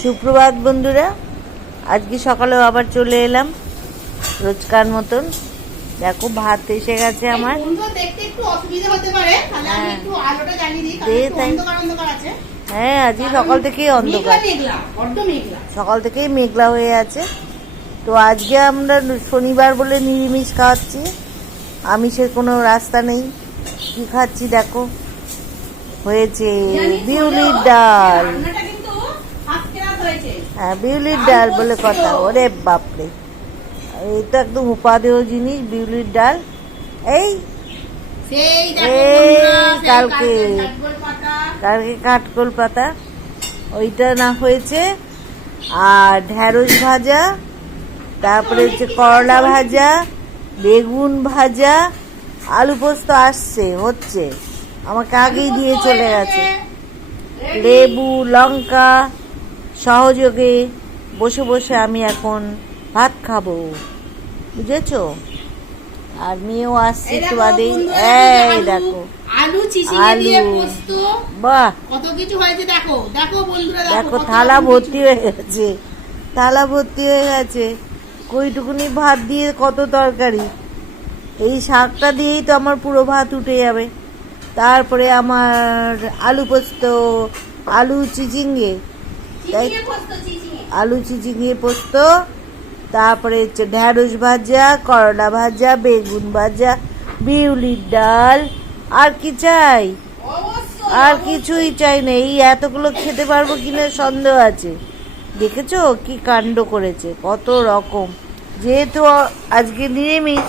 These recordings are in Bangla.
সুপ্রভাত বন্ধুরা। আজকে সকালেও আবার চলে এলাম রোজকার মতন। দেখো ভাত এসে গেছে আমার। হ্যাঁ। হ্যাঁ আজকে সকাল থেকেই অন্ধকার। সকাল থেকেই মেঘলা হয়ে আছে। তো আজকে আমরা শনিবার বলে নিরামিষ খাওয়াচ্ছি। আমিষের কোনো রাস্তা নেই। কি খাচ্ছি দেখো? হয়েছে বিউলির ডাল রান্নাটা কিন্তু হাত কেরাত হয়েছে হ্যাঁ বিউলির ডাল বলে কথা। ওরে বাপরে। এই তো একদম উপাদেয় জিনিস বিউলির ডাল। এই কালকে। কালকে কাঠকোল পাতা। ওইটা না হয়েছে। আর ঢ্যাঁড়স ভাজা তারপরে হচ্ছে করলা ভাজা বেগুন ভাজা আলু পোস্ত আসছে হচ্ছে। আমাকে আগেই দিয়ে চলে গেছে। লেবু লঙ্কা সহযোগে বসে বসে আমি এখন ভাত খাব। বুঝেছ? আর মেয়েও আসছে একটু বাদেই। এই দেখো আলু চিচিঙে দিয়ে পোস্ত বাহ। কত কিছু হয়েছে দেখো দেখো বন্ধুরা দেখো থালা ভর্তি হয়ে গেছে। থালা ভর্তি হয়ে গেছে। কইটুকুনি ভাত দিয়ে কত তরকারি? এই শাকটা দিয়েই তো আমার পুরো ভাত উঠে যাবে। তারপরে আমার আলু পোস্ত আলু চিচিঙ্গে তাই আলু চিচিঙ্গে পোস্ত তারপরে হচ্ছে ঢ্যাঁড়স ভাজা করলা ভাজা বেগুন ভাজা বিউলির ডাল। আর কি চাই? আর কিছুই চাই না এই এতগুলো খেতে পারব কিনা সন্দেহ আছে। দেখেছ কি কাণ্ড করেছে? কত রকম। যেহেতু আজকে নিরামিষ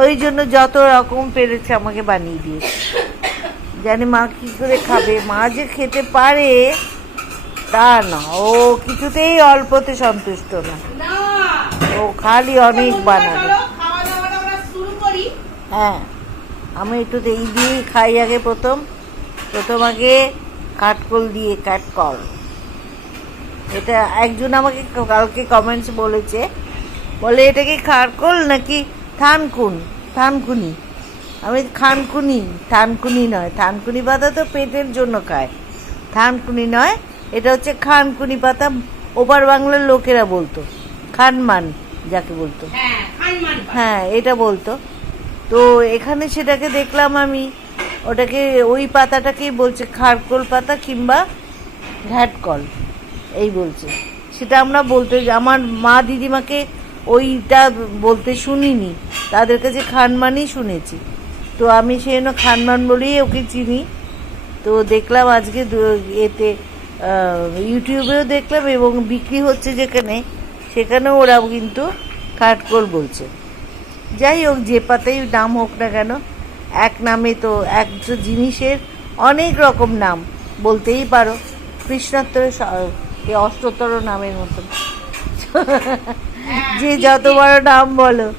ওই জন্য যত রকম পেরেছে আমাকে বানিয়ে দিয়েছে। জানি মা কি করে খাবে? মা যে খেতে পারে তা না ও কিছুতেই অল্পতে সন্তুষ্ট না। ও খালি অনেক বানাবে। হ্যাঁ আমি একটু এই দিয়েই খাই আগে প্রথম। প্রথম আগে কাঠকল দিয়ে কাঠকল এটা একজন আমাকে কালকে কমেন্টস বলেছে বলে এটা কি খারকল নাকি থানকুন? থানকুনি? আমি খানকুনি থানকুনি নয়। থানকুনি পাতা তো পেটের জন্য খায়। থানকুনি নয় এটা হচ্ছে খানকুনি পাতা ওপার বাংলার লোকেরা বলতো। খানমান যাকে বলতো। হ্যাঁ হ্যাঁ এটা বলতো। তো এখানে সেটাকে দেখলাম আমি ওটাকে ওই পাতাটাকেই বলছে খারকোল পাতা কিংবা ঘ্যাটকল এই বলছে। সেটা আমরা বলতে আমার মা দিদিমাকে ওইটা বলতে শুনিনি তাদের কাছে খানমানই শুনেছি। তো আমি সেই জন্য খানমান বলেই ওকে চিনি। তো দেখলাম আজকে এতে ইউটিউবেও দেখলাম এবং বিক্রি হচ্ছে যেখানে সেখানেও ওরা কিন্তু কাঠকোল বলছে। যাই হোক যে পাতাই নাম হোক না কেন এক নামে তো এক জিনিসের অনেক রকম নাম বলতেই পারো। কৃষ্ণোত্তরের স- এ অষ্টতর নামের মতন। যে যত বড় নাম বলো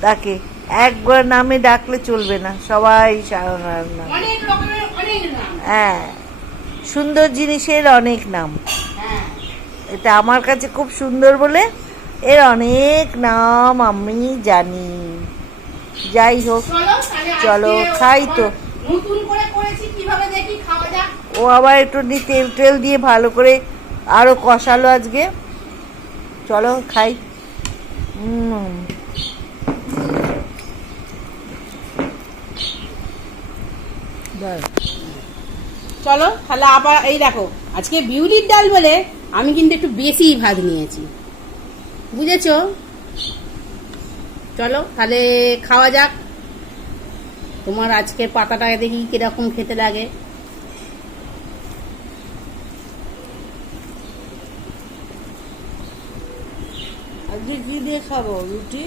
তাকে একবার নামে ডাকলে চলবে না। সবাই অনেক নাম। হ্যাঁ। সুন্দর জিনিসের অনেক নাম। হ্যাঁ এটা আমার কাছে খুব সুন্দর বলে এর অনেক নাম আমি জানি। যাই হোক চলো খাই তো। নতুন করে করেছি কীভাবে দেখি খাওয়া যাক? ও আবার একটু তেল টেল দিয়ে ভালো করে আরও কষালো আজকে। চলো খাই। উম। চলো তাহলে আবার এই দেখো আজকে বিউলির ডাল বলে আমি কিন্তু একটু বেশি ভাত নিয়েছি। বুঝেছ? চলো তাহলে খাওয়া যাক। তোমার আজকে পাতাটা দেখি কীরকম খেতে লাগে। আজকে কি দিয়ে খাব? রুটি?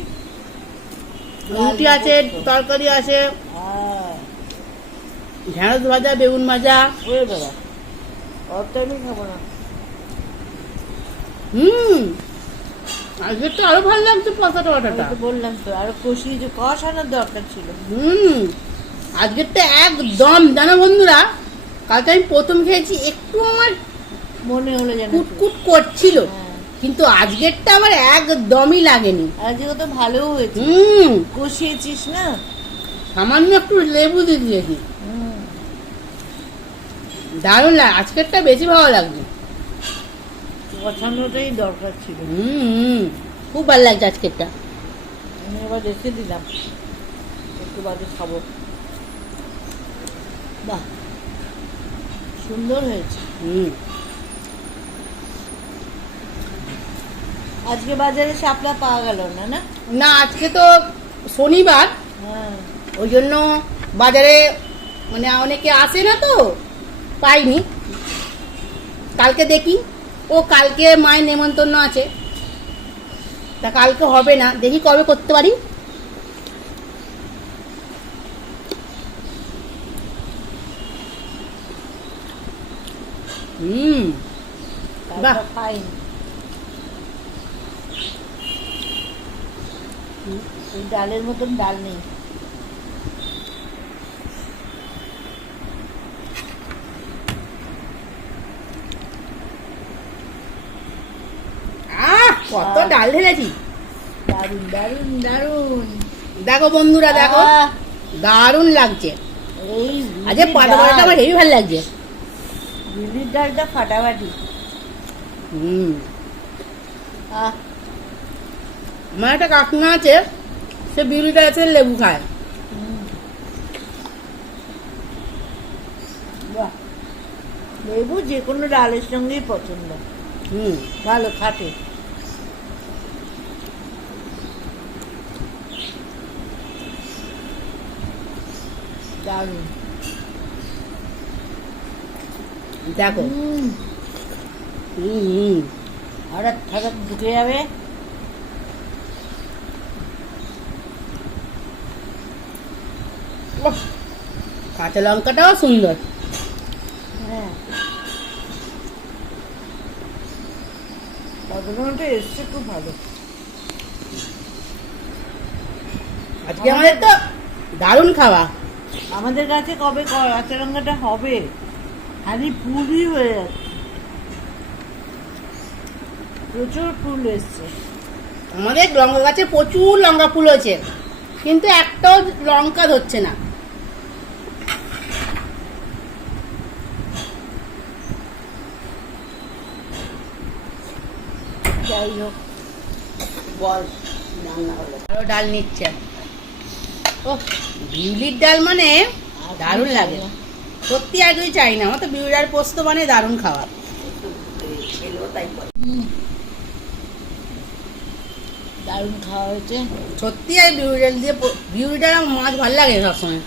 রুটি আছে তরকারি আছে। হ্যাঁ। ঢেঁড়স ভাজা বেগুন ভাজা। ওরে বাবা অত আমি খাব না। হুম আজকে তো আরও ভালো লাগছে পাতাটা তো বললাম তো আরও কষিয়ে যে কষানোর দরকার ছিল। হুম আজকের তো একদম জানো বন্ধুরা কালকে আমি প্রথম খেয়েছি একটু আমার মনে হলো যেন কুটকুট করছিল। কিন্তু আজকেরটা আমার একদমই লাগেনি। আজকে তো ভালো হয়েছে। হুম। কষিয়েছিস না? সামান্য একটু লেবু দিয়ে দিয়েছি। দারুণ লাগে আজকেরটা বেশি ভালো লাগছে। বসানোটাই দরকার ছিল। হুম হুম খুব ভালো লাগছে আজকেরটা। আমি এবার রেখে দিলাম। একটু বাদে খাব। বাহ। সুন্দর হয়েছে। হুম। আজকে বাজারে শাপলা পাওয়া গেল না না? না আজকে তো শনিবার। হ্যাঁ। ওই জন্য বাজারে মানে অনেকে আসে না তো। পাইনি। কালকে দেখি। ও কালকে মায়ের নেমন্তন্ন আছে। তা কালকে হবে না। দেখি কবে করতে পারি। হুম। বাহ। ডালের মতন ডাল নেই। কত ডাল ঢেলেছি? দারুণ দারুণ দারুণ দেখো বন্ধুরা দেখো। দারুণ লাগছে। আজকে বিউলির পাতা পাতাটা আমার হেভি ভালো লাগছে। বিউলির ডালটা ফাটাফাটি। হুম। আমার একটা কাকিমা আছে সে বিউলিটা আছে লেবু খায়। লেবু যে কোনো ডালের সঙ্গেই পছন্দ। হুম। ভালো খাটে। দারুণ। দেখো। হঠাৎ হঠাৎ ঢুকে যাবে। কাঁচা লঙ্কাটাও সুন্দর। হ্যাঁ। এসছে খুব ভালো। আজকে আমাদের তো দারুণ খাওয়া। আমাদের কাছে কবে কাঁচালঙ্কাটা হবে? খালি ফুলই হয়ে যাচ্ছে। প্রচুর ফুল এসছে। আমাদের লঙ্কা গাছে প্রচুর লঙ্কা ফুল হয়েছে। কিন্তু একটাও লঙ্কা ধরছে না। যাই হোক, বল ডাল নিচ্ছে। ও বিউলির ডাল মানে দারুণ লাগে। সত্যি কিছু চাই না আমার তো বিউলির ডাল পোস্ত মানে দারুণ খাওয়া। দারুণ খাওয়া হয়েছে। সত্যি আর বিউলি ডাল দিয়ে বিউলি ডাল আমার মাছ ভালো লাগে সবসময়।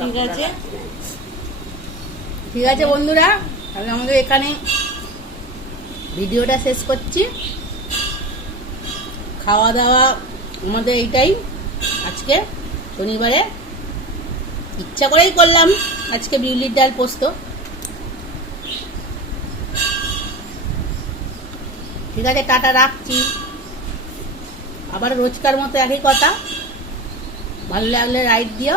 ঠিক আছে। ঠিক আছে বন্ধুরা তাহলে আমাদের এখানে ভিডিওটা শেষ করছি। খাওয়া দাওয়া আমাদের এইটাই। আজকে শনিবারে ইচ্ছা করেই করলাম আজকে বিউলির ডাল পোস্ত। ঠিক আছে, টাটা, রাখছি। আবার রোজকার মতো একই কথা। ভালো লাগলে রাইট দিও।